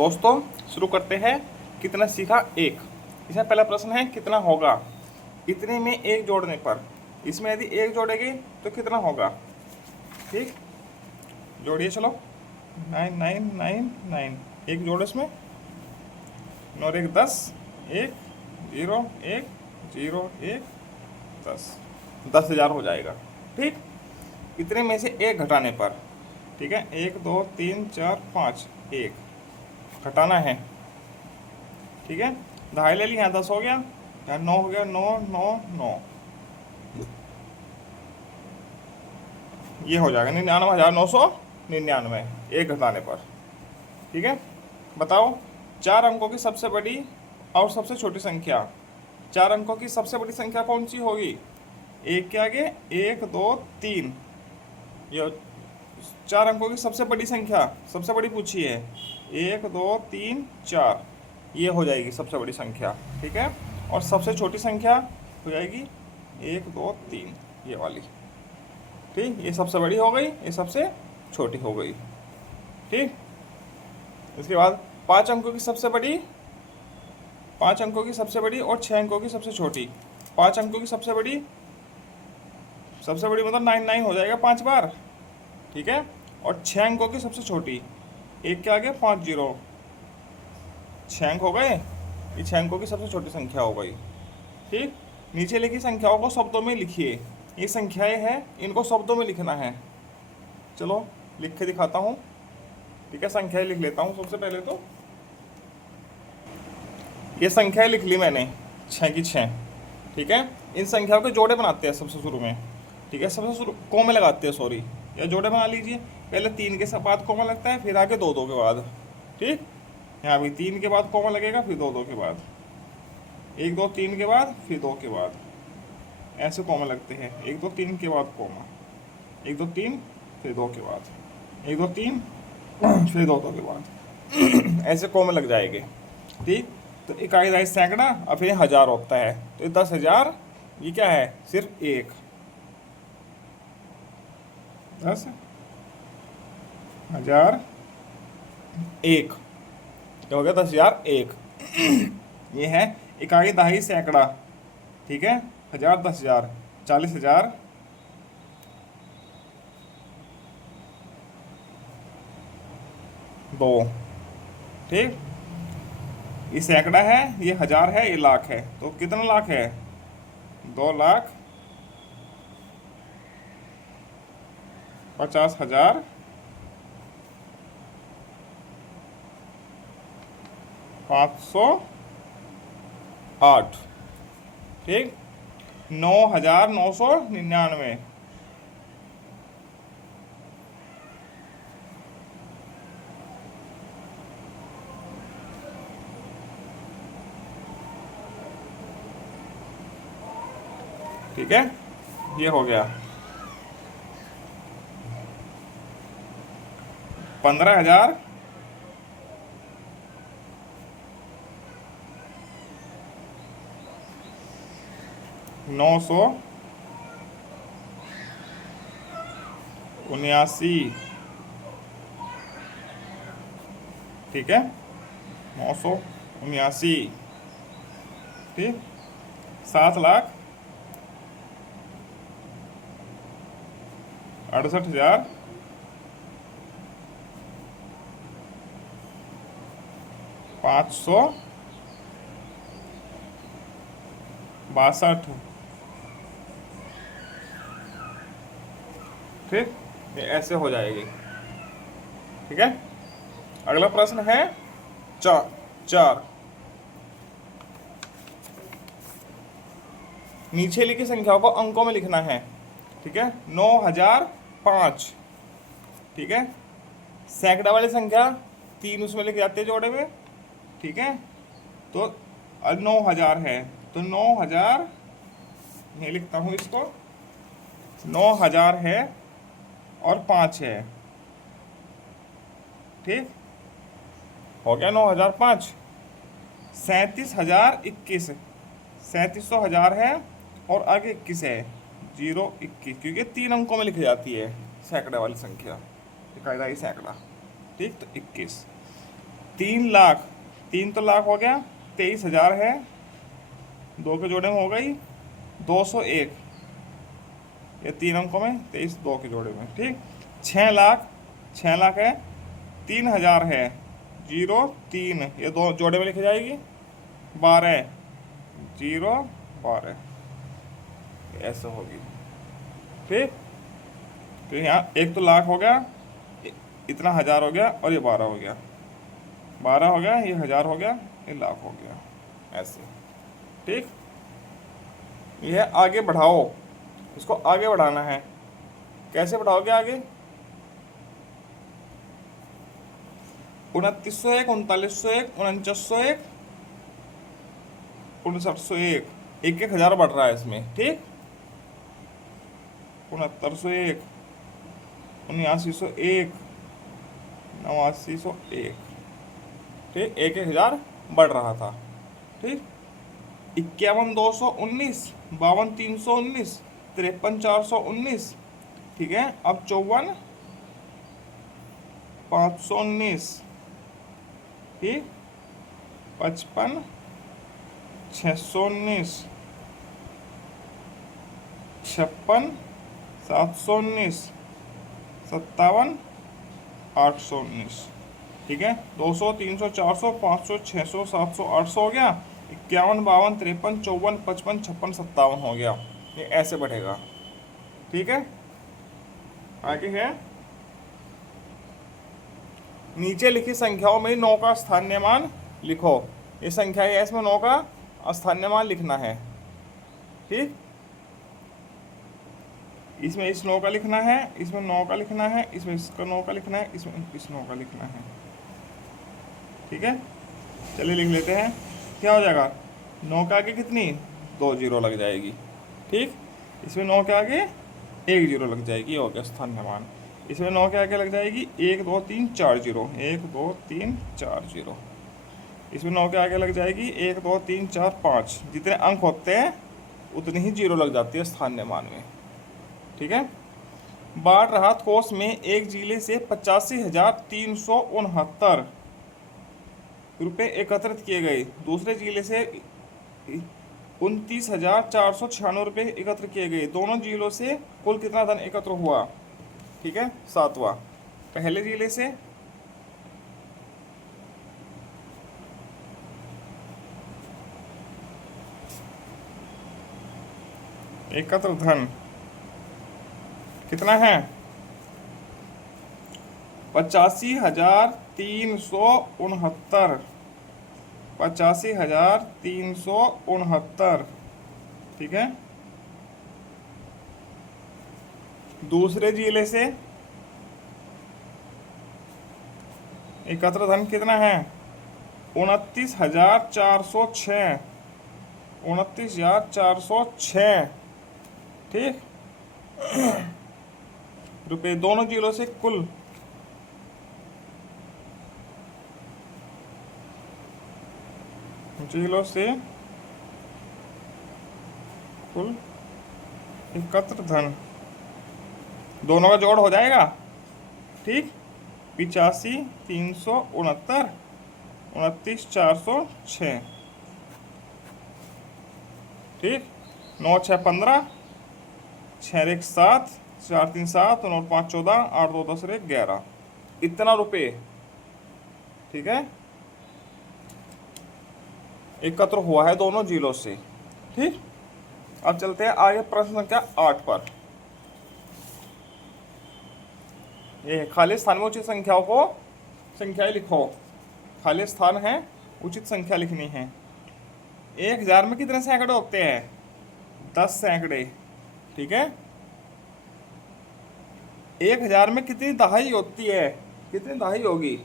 दोस्तों शुरू करते हैं। कितना सीखा एक। इसमें पहला प्रश्न है कितना होगा। इतने में एक जोड़ने पर, इसमें यदि एक जोड़ेंगे तो कितना होगा। ठीक, जोड़िए चलो। 9999 एक जोड़ो इसमें, और एक 10, एक 0 1 0 1 10, 10,000 हो जाएगा। ठीक, इतने में से एक घटाने पर, ठीक है, 1 2 3 4 5, एक घटाना है। ठीक है, दहाई ले ली, यहाँ 10 हो गया, यहाँ 9 हो गया, 9 9 9, ये हो जाएगा 99,999 एक घटाने पर। ठीक है, बताओ 4 अंकों की सबसे बड़ी और सबसे छोटी संख्या। 4 अंकों की सबसे बड़ी संख्या कौन सी होगी। एक के आगे 1 2 3, ये 4 अंकों की सबसे बड़ी संख्या, सबसे बड़ी पूछी है 1 2 3 4, ये हो जाएगी सबसे बड़ी संख्या। ठीक है, और सबसे छोटी संख्या हो जाएगी 1 2 3, ये वाली। ठीक, ये सबसे बड़ी हो गई, ये सबसे छोटी हो गई। ठीक, इसके बाद 5 अंकों की सबसे बड़ी, 5 अंकों की सबसे बड़ी और 6 अंकों की सबसे छोटी। 5 अंकों की सबसे बड़ी, सबसे बड़ी मतलब 99 हो जाएगा 5 बार। ठीक है, और 6 अंकों की सबसे छोटी, एक के आगे 5 0, 6 अंक हो गए, ये 6 अंकों की सबसे छोटी संख्या हो गई। ठीक, नीचे लिखी संख्याओं को शब्दों में लिखिए। ये संख्याएं हैं, इनको शब्दों में लिखना है। चलो लिख के दिखाता हूँ। ठीक है, संख्याएं लिख लेता हूँ सबसे पहले। तो ये संख्याएं लिख ली मैंने, 6 की 6। ठीक है, इन संख्याओं के जोड़े बनाते हैं सबसे शुरू में। ठीक है, सबसे शुरू कोमे लगाते हैं, सॉरी, या जोड़े बना लीजिए। पहले 3 के बाद कोमा लगता है, फिर आगे 2 2 के बाद। ठीक, यहाँ भी 3 के बाद कोमा लगेगा, फिर 2 2 के बाद, 1 2 3 के बाद, फिर 2 के बाद, ऐसे कोमा लगते हैं। 1 2 3 के बाद कोमा, 1 2 3 फिर 2 के बाद, 1 2 3 फिर 2 2 के बाद, ऐसे कोमे लग जाएंगे। ठीक, तो इकाई दहाई सैकड़ा और फिर 1000 होता है। तो 10,000 ये क्या है, सिर्फ एक 10,000 एक, क्या हो गया 10,000 एक। ये है इकाई दहाई सैकड़ा। ठीक है, 1000 10,000 40,000 2। ठीक, ये सैकड़ा है, ये 1000 है, ये लाख है। तो कितना लाख है, 2,50,000 508। ठीक, 9,999। ठीक है, ये हो गया 15,000 979। ठीक है, 979। ठीक, 7,68,562। ठीक, ये ऐसे हो जाएगी। ठीक है, अगला प्रश्न है 4। नीचे लिखी संख्याओं को अंकों में लिखना है। ठीक है, 9,005। ठीक है, सैकड़ा वाली संख्या 3 उसमें लिख जाते हैं जोड़े में। ठीक है, तो 9,000 है, तो 9,000 ये लिखता हूँ इसको, 9,000 है और 5 है। ठीक, हो गया 9,005। 37,021, 3700 है और आगे 21 है, 0 21, क्योंकि 3 अंकों में लिखी जाती है सैकड़े वाली संख्या, इकाई दहाई सैकड़ा। ठीक, तो 21। 3 लाख, 3 तो लाख हो गया, 23,000 है, 2 के जोड़े में हो गई 201, ये 3 अंकों में 23 2 के जोड़े में, ठीक। 6 लाख, 6 लाख है, 3,000 है, 0 3, ये 2 जोड़े में लिखी जाएगी, 12 0 12, ऐसे होगी, ठीक। तो यहाँ एक तो लाख हो गया, इतना 1000 हो गया, और ये 12 हो गया, 12 हो गया, ये 1000 हो गया, ये लाख हो गया, ऐसे, ठीक। यह आगे बढ़ाओ, इसको आगे बढ़ाना है। कैसे बढ़ाओगे आगे? 2901, 3901, 4901, 5901, 1,000 बढ़ रहा है इसमें, ठीक। 6901, 7901, 8901, ठीक, 1,000 बढ़ रहा था, ठीक। 51,219, 52,319, 53,419, ठीक है। अब 54,519, ठीक, 55,619, 56,719, 57,819, ठीक है। 200, 300, 400, 500, 600, 700, 800 हो गया। 51, 52, 53, 54, 55, 56, 57 हो गया। ये ऐसे बढ़ेगा, ठीक है। आगे है, नीचे लिखी संख्याओं में 9 का स्थानीय मान लिखो। ये संख्या है, इसमें 9 का स्थानीय मान लिखना है, ठीक। इसमें इस 9 का लिखना है, इसमें 9 का लिखना है, इसमें इसका 9 का लिखना है, इसमें इस 9 का लिखना है, ठीक है। चलिए लिख लेते हैं। क्या हो जाएगा? 9 के आगे कितनी? 2 जीरो लग जाएगी, ठीक। इसमें 9 के आगे 1 जीरो लग जाएगी, हो गया स्थानीय मान। इसमें 9 के आगे लग जाएगी 1 2 3 4 जीरो, 1 2 3 4 जीरो। इसमें 9 के आगे लग जाएगी 1 2 3 4 5। जितने अंक होते हैं उतनी ही जीरो लग जाती है स्थानीय मान में, ठीक है। बाढ़ राहत कोष में एक जिले से 85,369 रुपये एकत्रित किए गए, दूसरे जिले से 29,496 रुपये एकत्र किए गए। दोनों जिलों से कुल कितना धन एकत्र हुआ? ठीक है, 7वां। पहले जिले से एकत्र धन कितना है? 85,369, 85,369, ठीक है। दूसरे जिले से एकत्र धन कितना है? 29,406, 29,406, ठीक रुपये। दोनों जिलों से कुल जिलों से कुल एकत्र धन, दोनों का जोड़ हो जाएगा, ठीक। 85,369, 29,406, ठीक। 9 6 15, 6 1 7, 4 3 7, 9 5 14, 8 2 10 1 11, इतना रुपये, ठीक है, एकत्र हुआ है दोनों जिलों से, ठीक। अब चलते हैं आगे प्रश्न संख्या 8 पर। ये खाली स्थान में उचित संख्याओं को संख्याएं लिखो। खाली स्थान है, उचित संख्या लिखनी है। 1,000 में कितने सैकड़े होते हैं? 10 सैकड़े, ठीक है। 1,000 में कितनी दहाई होती है? कितनी दहाई होगी?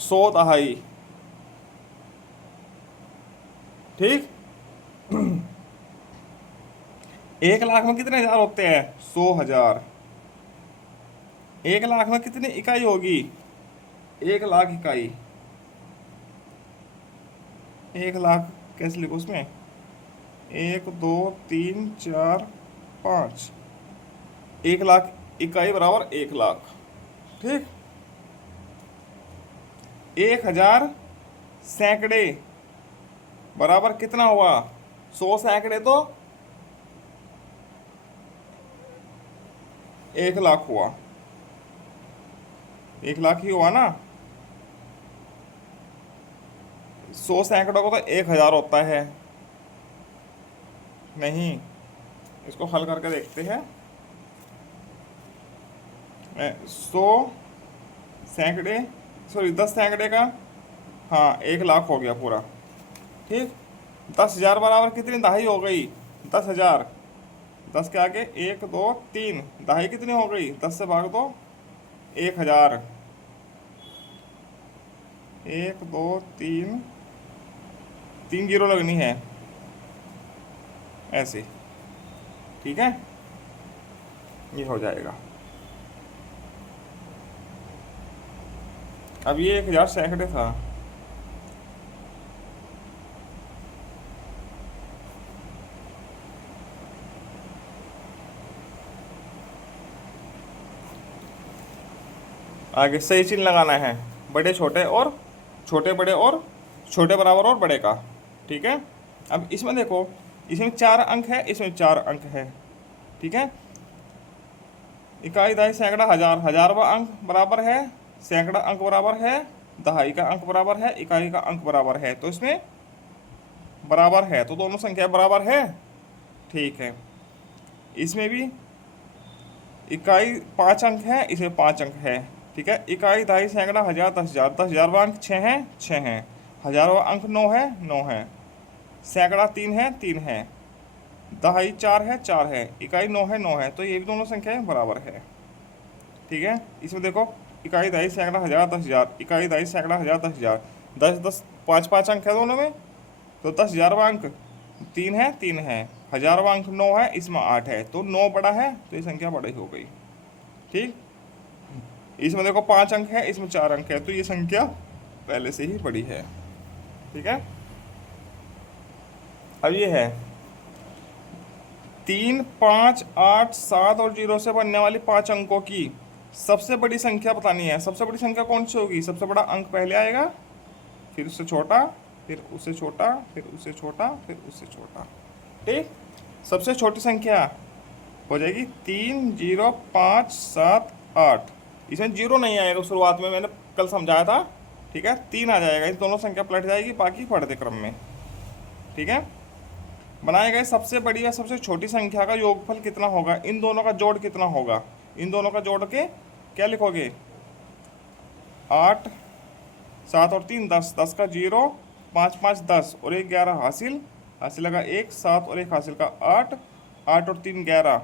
100 दहाई, ठीक। 1,00,000 में कितने हजार होते हैं? 100,000। 1,00,000 में कितनी इकाई होगी? 1,00,000 इकाई। 1,00,000 कैसे लिखो उसमें? 1 2 3 4 5, 1,00,000 इकाई बराबर 1,00,000, ठीक। 1000 सैकड़े बराबर कितना हुआ? 100 सैकड़े तो 1 लाख हुआ। 1 लाख ही हुआ ना। 100 सैकड़ों को तो 1000 होता है। नहीं, इसको हल करके देखते हैं। 100 सैकड़े, सॉरी 10 सैकड़े का, हाँ 1 लाख हो गया पूरा। ठीक, 10,000 बराबर कितनी दहाई हो गई? 10,000। 10 के आगे 1 2 3, दहाई कितनी हो गई? 10 से भाग दो, 1000। 1 2 3, 3 जीरो लगनी है ऐसे। ठीक है, ये हो जाएगा। अब ये 1000 सैकड़े था। आगे सही चिन्ह लगाना है, बड़े छोटे और छोटे बड़े और छोटे बराबर और बड़े का। ठीक है, अब इसमें देखो, इसमें 4 अंक है, इसमें 4 अंक है। ठीक है, इकाई दहाई सैकड़ा हजार, हजारवा अंक बराबर है, सैकड़ा अंक बराबर है, दहाई का अंक बराबर है, इकाई का अंक बराबर है, तो इसमें बराबर है, तो दोनों संख्या बराबर है। ठीक है, इसमें भी इकाई 5 अंक है, इसमें 5 अंक है। ठीक है, इकाई दहाई सैकड़ा हजार 10,000, 10,000वां अंक 6 है, 6 है, हजारवा अंक 9 है, 9 है, सैकड़ा 3 है, 3 है, दहाई 4 है, 4 है, इकाई 9 है, 9 है, तो ये भी दोनों संख्याएं बराबर है। ठीक है, इसमें देखो, इकाई दहाई सैकड़ा हजार 10,000, इकाई दहाई सैकड़ा हजार 10,000, 10 10 5 5 अंक है दोनों में, तो 10,000वां अंक 3 है, 3 है, हजारवां अंक 9 है, इसमें 8 है, तो 9 बड़ा है, तो ये संख्या बड़ी हो गई। ठीक, इसमें देखो 5 अंक है, इसमें 4 अंक है, तो ये संख्या पहले से ही बड़ी है। ठीक है, अब ये है 3 5 8 7 और 0 से बनने वाली 5 अंकों की सबसे बड़ी संख्या बतानी है। सबसे बड़ी संख्या कौन सी होगी? सबसे बड़ा अंक पहले आएगा, फिर उससे छोटा, फिर उससे छोटा, फिर उससे छोटा, फिर उससे छोटा। ठीक, सबसे छोटी संख्या हो जाएगी 3 0 5 7 8। इसमें 0 नहीं आएगा शुरुआत में, मैंने कल समझाया था। ठीक है, 3 आ जाएगा, इन दोनों संख्या पलट जाएगी, बाकी पढ़ते क्रम में। ठीक है, बनाए गए सबसे बड़ी या सबसे छोटी संख्या का योगफल कितना होगा? इन दोनों का जोड़ कितना होगा? इन दोनों का जोड़ के क्या लिखोगे? 8 7 और 3 10, 10 का 0, 5 5 10 और 1 11 हासिल, हासिल लगा 1 7 और 1 हासिल का 8, 8 और 3 11,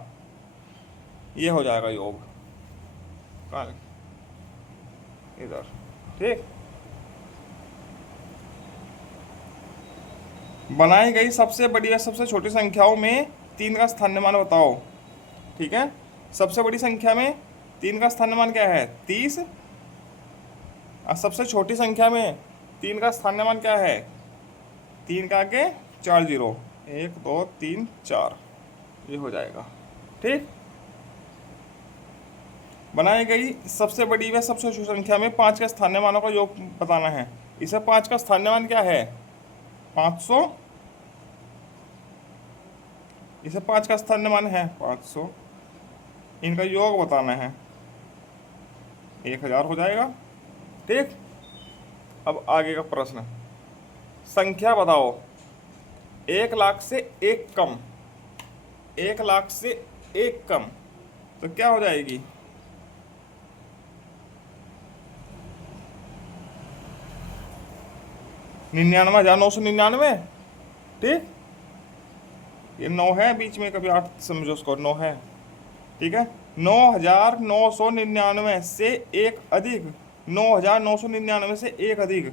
ये हो जाएगा योग। कहाँ इधर। ठीक, बनाई गई सबसे बड़ी या सबसे छोटी संख्याओं में 3 का स्थान्यमान बताओ। ठीक है, सबसे बड़ी संख्या में 3 का स्थान्यमान क्या है? 30। और सबसे छोटी संख्या में 3 का स्थान्यमान क्या है? 3 का आगे 4 जीरो, 1 2 3 4, ये हो जाएगा। ठीक, बनाई गई सबसे बड़ी व सबसे छोटी संख्या में 5 का स्थान्यमानों का योग बताना है। इसे 5 का स्थान्यमान क्या है? 500। इसे 5 का स्थान्यमान है 500, इनका योग बताना है, 1000 हो जाएगा। ठीक, अब आगे का प्रश्न, संख्या बताओ 1 लाख से 1 कम, 1 लाख से 1 कम, तो क्या हो जाएगी? 99,999। ठीक, ये 9 है बीच में, कभी 8 समझो उसको, 9 है। ठीक है, 9,999 से एक अधिक, 9,999 से एक अधिक,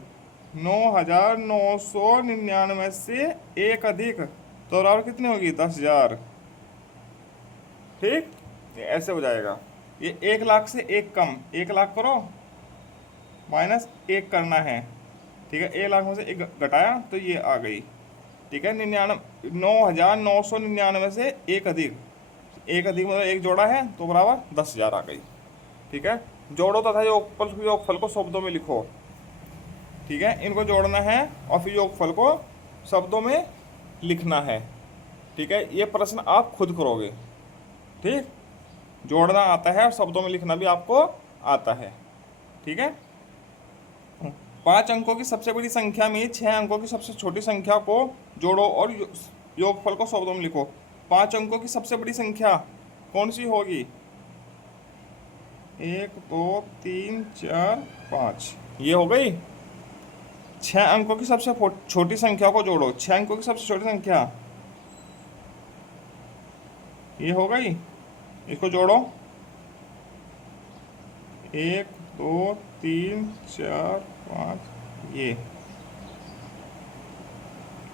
9,999 से एक अधिक, तो बराबर कितनी होगी? 10,000। ठीक, ये ऐसे हो जाएगा। ये 1 लाख से 1 कम, 1 लाख करो माइनस 1 करना है। ठीक है, 1 लाख में से 1 घटाया तो ये आ गई। ठीक है, 9,999 से एक अधिक, एक अधिक मतलब 1 जोड़ा है, तो बराबर 10,000 आ गई। ठीक है, जोड़ो तथा योगफल को शब्दों में लिखो। ठीक है, इनको जोड़ना है और फिर योगफल को शब्दों में लिखना है। ठीक है, ये प्रश्न आप खुद करोगे। ठीक, जोड़ना आता है और शब्दों में लिखना भी आपको आता है। ठीक है, 5 अंकों की सबसे बड़ी संख्या में 6 अंकों की सबसे छोटी संख्या को जोड़ो और योगफल को शब्दों में लिखो। 5 अंकों की सबसे बड़ी संख्या कौन सी होगी? 1 2 3 4 5, ये हो गई। 6 अंकों की सबसे छोटी संख्या को जोड़ो। 6 अंकों की सबसे छोटी संख्या ये हो गई, इसको जोड़ो। 1 2 3 4 5, ये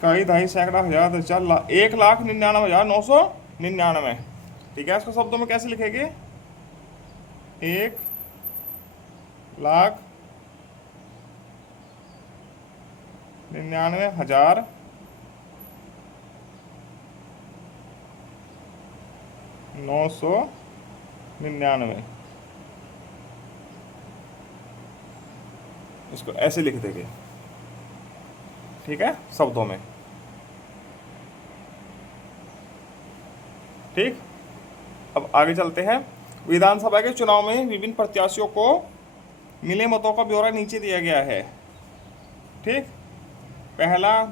कई ढाई सैकड़ा हजार 10,000 लाख 1,99,999। ठीक है, इसको शब्दों में कैसे लिखेंगे? 1,99,999, इसको ऐसे लिख देंगे। ठीक है, शब्दों में। ठीक, अब आगे चलते हैं। विधानसभा के चुनाव में विभिन्न प्रत्याशियों को मिले मतों का ब्यौरा नीचे दिया गया है। ठीक, पहला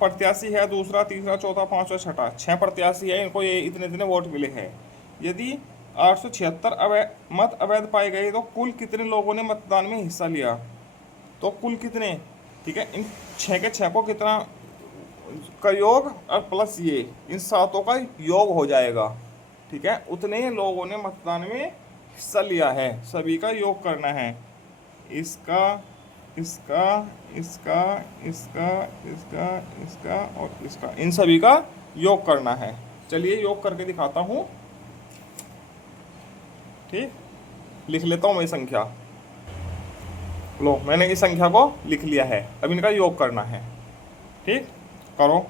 प्रत्याशी है, दूसरा, तीसरा, चौथा, पांचवा, छठा, 6 प्रत्याशी है, इनको ये इतने इतने वोट मिले हैं। यदि 876 मत अवैध पाए गए तो कुल कितने लोगों ने मतदान में हिस्सा लिया? तो कुल कितने? ठीक है, इन 6 के 6 को कितना का योग और प्लस ये इन 7 का योग हो जाएगा। ठीक है, उतने लोगों ने मतदान में हिस्सा लिया है, सभी का योग करना है। इसका इसका इसका इसका इसका इसका और इसका, इन सभी का योग करना है। चलिए योग करके दिखाता हूँ। ठीक, लिख लेता हूँ मैं संख्या। लो, मैंने इस संख्या को लिख लिया है, अब इनका योग करना है। ठीक, करो।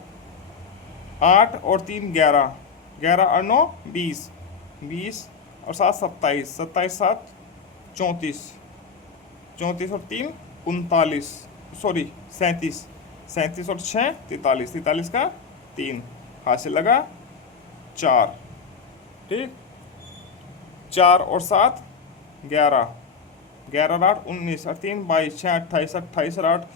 8 और 3 11, 11 और 9 20, 20 और 7 27, 27 7 34, 34 और 3 39, सॉरी 37, 37 और 6 43, 43 का 3, हाथ से लगा 4। ठीक, 4 और 7 11, 11 और 8 19 और 3 22, 6 28, 28 और 8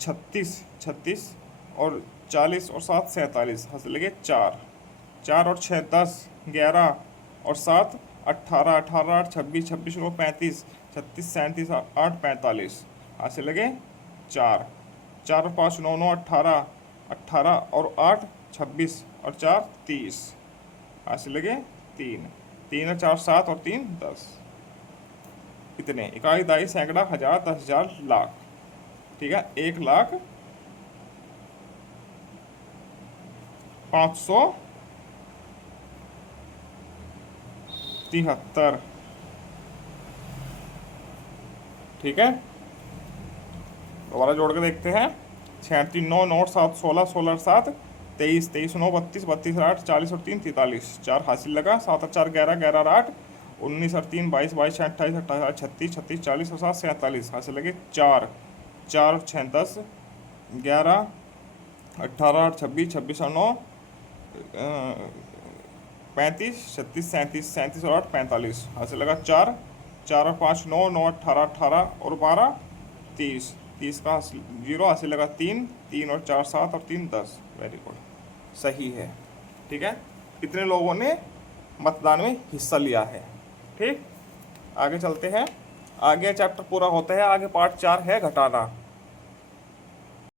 36, 36 और 40 और 7 47, हाथ से लगे 4, 4 और 6 10, 11 और 7 18, 18 8 26, 26 और 35, 36 37 8 45, हाथ से लगे 4, 4 और 5 9 9 18, 18 और 8 26 और 4 30, हाथ से लगे 3, 3 और 4 7 और 3 10। इतने, इकाई दाई सैकड़ा हजार 10,000 लाख। ठीक है, 1,05,73। ठीक है, दोबारा जोड़ के देखते हैं। 36 9 9 7 16 16 7 23 23 9 32 32 8 40 और 3 43, 4 हासिल लगा। 7 और 4 11, 11 और 8 19 और 3 22 22 28 28 36 36 40 और 7 47, हासिल लगे 4, 4 और 6 10, 11 18 और 26 26 और 9 35 36 37 37 और 8 45, हासिल लगा 4, 4 और 5 9 9 18 18 और 12 30, 30 का 0, हासिल लगा 3, 3 और 4 7 और 3 10। वेरी गुड, सही है। ठीक है, कितने लोगों ने मतदान में हिस्सा लिया है? ठीक, आगे चलते हैं। आगे चैप्टर पूरा होता है, आगे पार्ट 4 है घटाना।